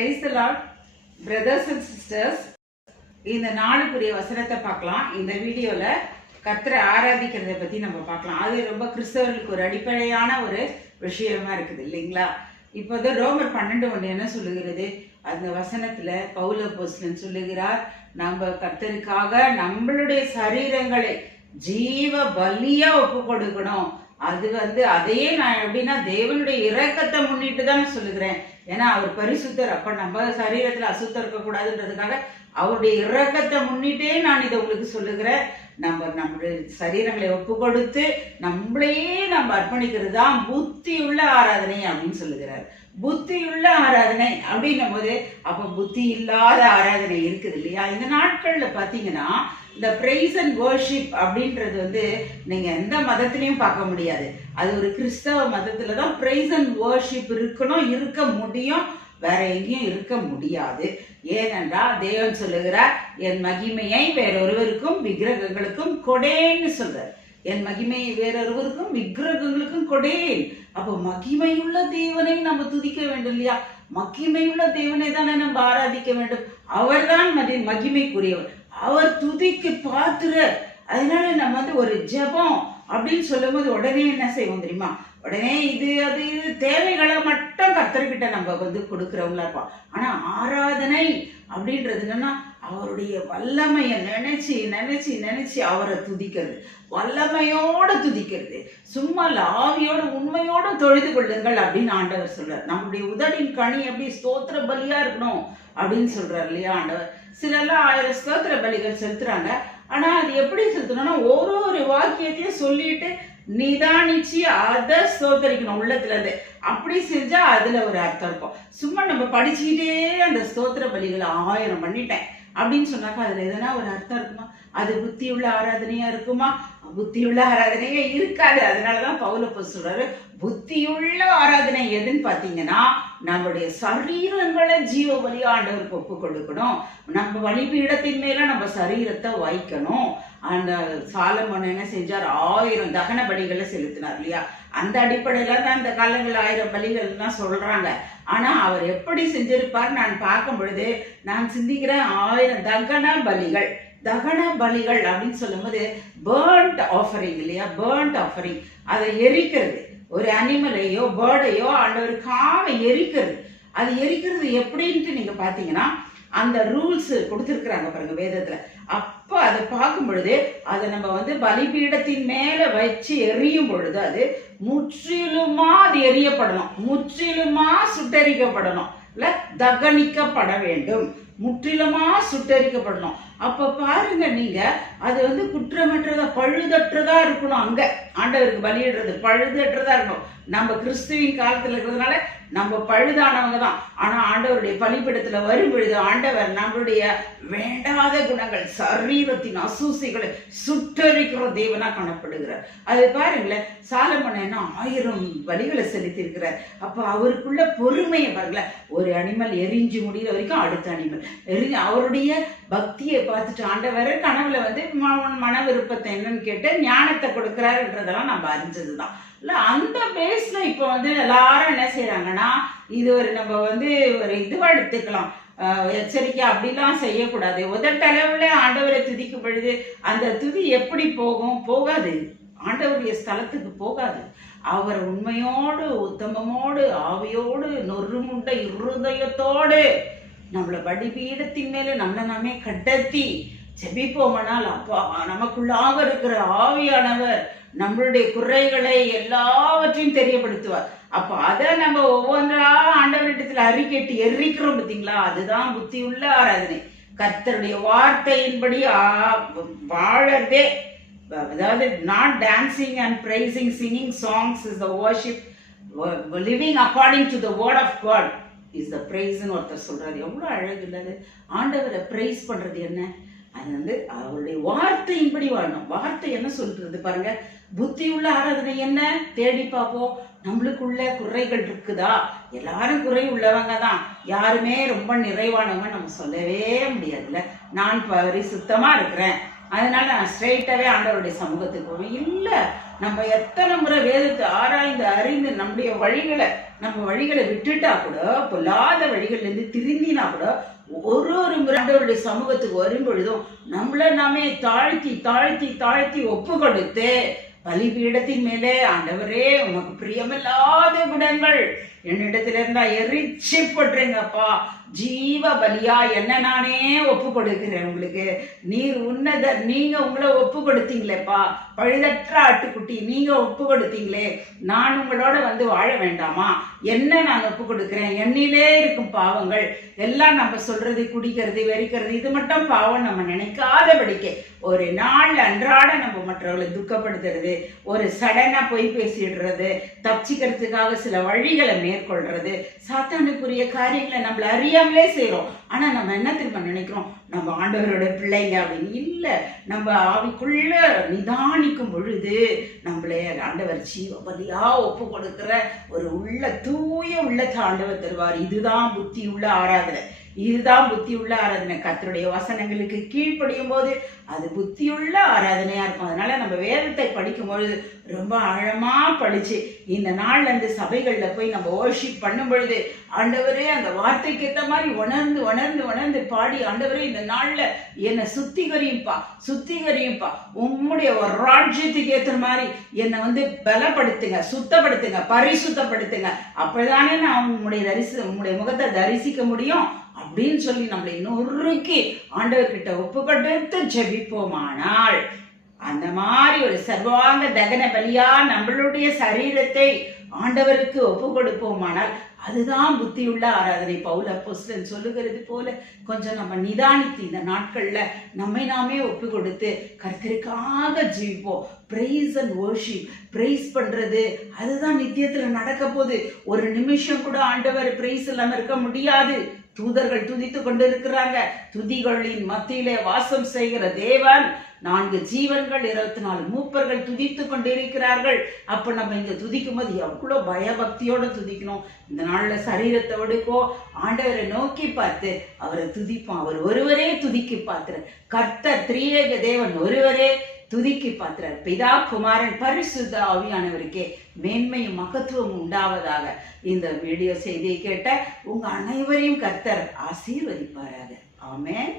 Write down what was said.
Praise the Lord brothers and sisters. இந்த நாளுக்குரிய வசனத்தை பார்க்கலாம். இந்த வீடியோல கர்த்தரை ஆராதிக்கிறத பத்தி நம்ம பார்க்கலாம். அது ரொம்ப கிறிஸ்தவர்களுக்கு ஒரு அடிப்படையான ஒரு விஷயமா இருக்குது இல்லைங்களா? இப்போது ரோமர் 12:1 என்ன சொல்லுகிறது? அந்த வசனத்துல பவுல் அப்போஸ்தலன் சொல்லுகிறார், நம்ம கர்த்தருக்காக நம்மளுடைய சரீரங்களை ஜீவ பலியா ஒப்பு கொடுக்கணும். அது அதையே நான் எப்படின்னா தேவனுடைய இரக்கத்தை முன்னிட்டு தான் சொல்லுகிறேன். ஏன்னா அவர் பரிசுத்தர். அப்ப நம்ம சரீரத்துல அசுத்தம் இருக்கக்கூடாதுன்றதுக்காக அவருடைய இரக்கத்தை முன்னிட்டே நான் இதை உங்களுக்கு சொல்லுகிறேன். நம்மளுடைய சரீரங்களை ஒப்பு கொடுத்து நம்மளையே நம்ம அர்ப்பணிக்கிறது தான் புத்தி உள்ள ஆராதனை அப்படின்னு சொல்லுகிறார். புத்தி உள்ள ஆராதனை அப்படின்னும் போது அப்ப புத்தி இல்லாத ஆராதனை இருக்குது இல்லையா? இந்த நாட்கள்ல பாத்தீங்கன்னா இந்த பிரைஸ் அண்ட் வர்ஷிப் அப்படின்றது நீங்க எந்த மதத்திலையும் பார்க்க முடியாது. அது ஒரு கிறிஸ்தவ மதத்துல தான் பிரைஸ் அண்ட் வர்ஷிப் இருக்கணும், இருக்க முடியும், வேற எங்கேயும் இருக்க முடியாது. ஏனென்றால் தேவன் சொல்லுகிறார், என் மகிமையை வேறொருவருக்கும் விக்கிரகங்களுக்கும் கொடேன்னு சொல்றார். என் மகிமையை வேறொருவருக்கும் விக்கிரகங்களுக்கும் கொடேன். அப்போ மகிமையுள்ள தேவனை நம்ம துதிக்க வேண்டும் இல்லையா? மகிமையுள்ள தேவனை தானே நம்ம ஆராதிக்க வேண்டும். அவர்தான் மகிமைக்குரியவர், அவர் துதிக்கு பாத்துற. அதனால நம்ம ஒரு ஜெபம் அப்படின்னு சொல்லும் போது உடனே என்ன செய்வோம் தெரியுமா? உடனே இது தேவைகளை மட்டும் கர்த்தர்கிட்ட நம்ம கொடுக்கிறவங்களா இருப்போம். ஆனா ஆராதனை அப்படின்றது என்னன்னா அவருடைய வல்லமையை நினைச்சு நினைச்சு நினைச்சு அவரை துதிக்கிறது, வல்லமையோட துதிக்கிறது. சும்மா ஆவியோட உண்மையோட தொழுது கொள்ளுங்கள் அப்படின்னு ஆண்டவர் சொல்றார். நம்மளுடைய உதடின் கனி எப்படி ஸ்தோத்திர பலியா இருக்கணும் அப்படின்னு சொல்றாரு இல்லையா ஆண்டவர்? சிலர்லாம் 1000 ஸ்தோத்திர பலிகள் செலுத்துறாங்க. ஆனா அது எப்படி செலுத்தணும்னா ஒரு வாக்கியத்தையும் சொல்லிட்டு நிதானிச்சு அதை ஸ்தோத்தரிக்கணும் உள்ளத்துல இருந்து. அப்படி செஞ்சா அதுல ஒரு அர்த்தம் இருக்கும். சும்மா நம்ம படிச்சுக்கிட்டே அந்த ஸ்தோத்திர பலிகளை 1000 பண்ணிட்டேன் அப்படின்னு சொன்னாக்கா அதுல எதனா ஒரு அர்த்தம் இருக்குமா? அது புத்தி உள்ள ஆராதனையா இருக்குமா? புத்தியுள்ள ஆராதனையே இருக்காது. அதனாலதான் பவுல் அப்போஸ்தலன் சொல்றாரு, புத்தியுள்ள ஆராதனை எதுன்னு பாத்தீங்கன்னா நம்மளுடைய சரீரங்களை ஜீவ பலியா ஆண்டவருக்கு ஒப்பு கொடுக்கணும். நம்ம பலிபீடத்தின் மேல நம்ம சரீரத்தை வைக்கணும். அந்த சாலமோன் என்ன செஞ்சார்? 1000 தகன பலிகளை செலுத்தினார் இல்லையா? அந்த அடிப்படையில தான் அந்த காலங்கள் 1000 பலிகள் தான் சொல்றாங்க. ஆனா அவர் எப்படி செஞ்சிருப்பார் நான் பார்க்கும் பொழுது நான் சிந்திக்கிறேன், 1000 தகன பலிகள். தகன பலிகள் அப்படின்னு சொல்லும் போது பேர்ன்ட் ஆஃபரிங் இல்லையா? பேர்ன்ட் ஆஃபரிங், அதை எரிக்கிறது. ஒரு அனிமலையோ பேர்டையோ ஆண்டவருக்காக எரிக்கிறது. அது எரிக்கிறது எப்படின்ட்டு நீங்க பாத்தீங்கன்னா அந்த ரூல்ஸ் கொடுத்துருக்குறாங்க பாருங்க வேதத்துல. அப்ப அதை பார்க்கும் பொழுது அதை நம்ம பலிபீடத்தின் மேல வச்சு எரியும் பொழுது அது முற்றிலுமா அது எரியப்படணும், முற்றிலுமா சுட்டரிக்கப்படணும், இல்ல தகனிக்கப்பட வேண்டும், முற்றிலுமா சுட்டரிக்கப்படணும். அப்ப பாருங்க நீங்க அது குற்றமற்றதா பழுதற்றதா இருக்கணும். அங்க ஆண்டவருக்கு பலியிடுறது பழுதற்றதா இருக்கணும். நம்ம கிறிஸ்துவின் காலத்துல இருக்கிறதுனால நம்ம பழுதானவங்க தான். ஆனா ஆண்டவருடைய பலிபீடத்துல வரும் பொழுது ஆண்டவர் நம்மளுடைய வேண்டாத குணங்கள், சரீரத்தின் அசூசிகளை சுட்டரிக்கிற தேவனா காணப்படுகிறார். அது பாருங்களேன், சாலமோன் என்ன 1000 பலிகளை செலுத்தி இருக்கிறார். அப்ப அவருக்குள்ள பொறுமையை பாருங்களேன். ஒரு அனிமல் எரிஞ்சு முடிகிற வரைக்கும் அடுத்த அனிமல் அவருடைய பக்தியை பார்த்துட்டு ஆண்டவர் கனவுல மன விருப்பத்தை என்னன்னு கேட்டு ஞானத்தை கொடுக்கிறாருன்றதெல்லாம் நம்ம அறிஞ்சதுதான் இல்ல. அந்த பேஸ்ல இப்ப எல்லாரும் என்ன செய்யறாங்கன்னா இது நம்ம ஒரு இதுவா எடுத்துக்கலாம், எச்சரிக்கை அப்படிலாம் செய்யக்கூடாது. உதட்டளவுல ஆண்டவரை துதிக்கும் பொழுது அந்த துதி எப்படி போகும்? போகாது, ஆண்டவருடைய ஸ்தலத்துக்கு போகாது. அவர் உண்மையோடு உத்தமமோடு ஆவியோடு நொறுமுண்ட இருதயத்தோடு நம்மளை பலிபீடத்தின் மேல நம்மளை நாமே கடத்தி ஜெபிப்போமானால் அப்பா நமக்குள்ளாக இருக்கிற ஆவியானவர் நம்மளுடைய குறைகளை எல்லாவற்றையும் தெரியப்படுத்துவார். அப்ப அதை நம்ம ஒவ்வொன்றா ஆண்டவரிடத்துல அறிக்கைட்டு எரிக்கிறோம் பார்த்தீங்களா? அதுதான் புத்தி உள்ள ஆராதனை. கர்த்தருடைய வார்த்தையின்படி வாழறதே, அதாவது not dancing and praising, singing songs is the worship, living according to the word of God is the praise ன்னு ஒருத்தர் சொல்றாரு. எவ்வளவு அழகு இல்லது! ஆண்டவரை பிரைஸ் பண்றது என்ன? அது அவருடைய வார்த்தையின்படி வாழணும். வார்த்தை என்ன சொல்றது பாருங்க. புத்தி உள்ள ஆராதனை என்ன? தேடி பார்ப்போம். நம்மளுக்குள்ள குறைகள் இருக்குதா? எல்லாரும் குறை உள்ளவங்க தான், யாருமே ரொம்ப நிறைவானவங்க நம்ம சொல்லவே முடியாதுல்ல. நான் பரிசுத்தமா இருக்கிறேன், அதனால நான் ஸ்ட்ரெயிட்டாவே ஆண்டவருடைய சமூகத்துக்கு போவேன். இல்ல, நம்ம எத்தனை முறை வேதத்தை ஆராய்ந்து அறிந்து நம்முடைய வழிகளை விட்டுட்டா கூட, பொல்லாத வழிகள்ல இருந்து திருந்தினா கூட, ஒரு முறை ஆண்டவருடைய சமூகத்துக்கு வரும் பொழுதும் நம்மள நாமே தாழ்த்தி தாழ்த்தி தாழ்த்தி ஒப்பு கொடுத்து பலிபீடத்தின் மேலே, ஆண்டவரே உனக்கு பிரியமில்லாத குணங்கள் என்னிடத்துல இருந்தா எரிச்சு போட்டுருங்கப்பா, ஜீவ பலியா என்ன நானே ஒப்பு கொடுக்கிறேன் உங்களுக்கு. நீர் உன்னதர், நீங்க உங்களை ஒப்பு கொடுத்தீங்களேப்பா, பழுதற்ற ஆட்டுக்குட்டி நீங்க ஒப்பு கொடுத்தீங்களே, நான் உங்களோட வந்து வாழ வேண்டாமா? என்ன நான் ஒப்பு கொடுக்கிறேன்? என்னிலே இருக்கும் பாவங்கள் எல்லாம், நம்ம சொல்றது குடிக்கிறது வெறிக்கிறது இது மட்டும் பாவம் நம்ம நினைக்காதபடிக்கு, ஒரு நாள் அன்றாட நம்ம மற்றவர்களை துக்கப்படுத்துறது, ஒரு சடனா போய் பேசிடுறது, தப்பிச்சுக்கிறதுக்காக சில வழிகளை மேற்கொள்றது, சாத்தானுக்குரிய காரியங்களை நம்மள அறியாமலே செய்யறோம். ஆனா நம்ம என்ன திரும்ப நினைக்கிறோம், நம்ம ஆண்டவரோட பிள்ளைங்க அப்படின்னு. இல்ல, நம்ம ஆவிக்குள்ள நிதானிக்கும் பொழுது நம்மளே ஆண்டவர் ஜீவபலியா ஒப்பு கொடுக்கிற ஒரு தூய உள்ளத்தை ஆண்டவர் தருவார். இதுதான் புத்தி உள்ள ஆராதனை, இதுதான் புத்தி உள்ள ஆராதனை. கர்த்தருடைய வசனங்களுக்கு கீழ்ப்படியும் போது அது புத்தியுள்ள ஆராதனையா இருக்கும். அதனால நம்ம வேதத்தை படிக்கும் பொழுது ரொம்ப ஆழமா படிச்சு இந்த நாள்ல இருந்து சபைகள்ல போய் நம்ம வர்ஷிப் பண்ணும் பொழுது, ஆண்டவரே அந்த வார்த்தைக்கு ஏற்ற மாதிரி உணர்ந்து உணர்ந்து உணர்ந்து பாடி, ஆண்டவரே இந்த நாள்ல என்னை சுத்திகரியும்பா, உம்முடைய ஒரு ராஜ்யத்துக்கு ஏற்ற மாதிரி என்னை பலப்படுத்துங்க, சுத்தப்படுத்துங்க, பரிசுத்தப்படுத்துங்க, அப்பதானே நான் உம்முடைய முகத்தை தரிசிக்க முடியும் அப்படின்னு சொல்லி நம்மளை நொறுக்கி ஆண்டவர்கிட்ட ஒப்பு கொடுத்து ஜெபிப்போமானால், அந்த மாதிரி ஒரு சர்வாங்க தகன பலியா நம்மளுடைய சரீரத்தை ஆண்டவருக்கு ஒப்பு கொடுப்போமானால் அதுதான் புத்தியுள்ள ஆராதனை. பவுல் அப்போஸ்தலன் சொல்லுகிறது போல கொஞ்சம் நம்ம நிதானித்து இந்த நாட்கள்ல நம்மை நாமே ஒப்பு கொடுத்து கர்த்தருக்காக ஜீவிப்போம். பிரைஸ் அண்ட் வர்ஷிப், பிரைஸ் பண்றது அதுதான் நித்தியத்துல நடக்க போகுது. ஒரு நிமிஷம் கூட ஆண்டவர் பிரைஸ் இல்லாம இருக்க முடியாது. தூதர்கள் துதித்து கொண்டிருக்கிறாங்க. துதிகளின் மத்தியிலே வாசம் செய்கிற தேவன், 4 ஜீவன்கள் 24 மூப்பர்கள் துதித்து கொண்டிருக்கிறார்கள். அப்ப நம்ம இங்க துதிக்கும் போது எவ்வளவு பயபக்தியோட துதிக்கணும். இந்த நாள்ல சரீரத்தை ஒடுக்கோ, ஆண்டவரை நோக்கி பார்த்து அவரை துதிப்போம். அவர் ஒருவரே துதிக்கு பாத்திரர். கர்த்தர் திரியேக தேவன் ஒருவரே துதிக்கு பாத்திரர். பிதா குமாரன் பரிசுத்த ஆவியானவருக்கே மேன்மையும் மகத்துவம் உண்டாவதாக. இந்த வீடியோ செய்தியை கேட்ட உங்க அனைவரையும் கர்த்தர் ஆசீர்வதிப்பாராக. ஆமென்.